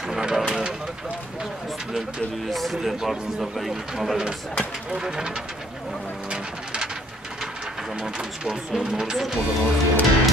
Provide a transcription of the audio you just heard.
Kanadalı studentleri sizler vardığınızda da iyi gitmeleriniz. Zaman çalışma olsun, doğru spordan olsun.